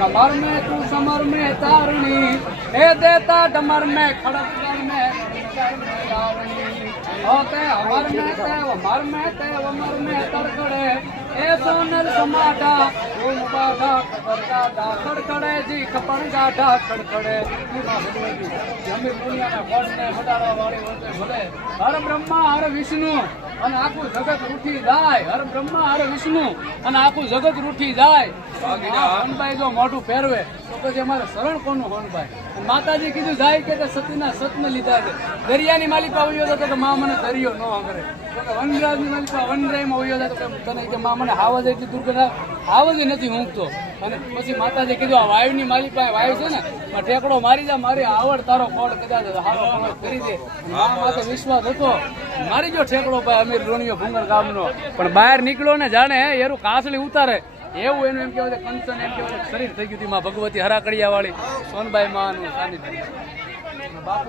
summer में तू summer में तारणी हे देता डमर में खड़क में होते अमर में ते अमर में ते अमर में तड़कड़े ए सोनल समाटा ओम बाधा खड़का खड़कड़े जी खपण गाठा खड़कड़े जमी दुनिया ना गॉड ने बडाड़ा वाली होते भले हर ब्रह्मा हर विष्णु અને આખું જગત રૂઠી જાય હર બ્રહ્મા હર વિષ્ણુ અને આખું જગત રૂઠી જાય હનભાઈ જો મોઢું પહેરવે તો પછી અમારે શરણ કોનું હનભાઈ માતાજી કીધું જાય કે સતીના સતને લીધા છે દરિયાની માલિકા આવ્યો હતો કે માં મને દરિયો ન કરે તો કે વનરાજની માલિકા વનરાયમાં આવ્યો હતો કે તને કે માં મને હાવજ એટલી દુર્ગંધ હાવજ નથી ઊંઘતો અને પછી માતાજી કીધું આ વાયુની માલિકા વાયુ છે ને ઠેકડો મારી જા મારી આવડ તારો કોડ કદાચ હારો કરી દે મા માથે વિશ્વાસ હતો મારી જો ઠેકડો ભાઈ અમીર રોણીયો ભૂંગર ગામનો પણ બહાર નીકળો ને જાણે એરું કાસલી ઉતારે એવું એનું એમ કહેવાય કંચન એમ કહેવાય શરીર થઈ ગયું હતું માં ભગવતી હરાકડિયા વાળી સોનબાઈ માં નું સાનિધ્ય બાપુ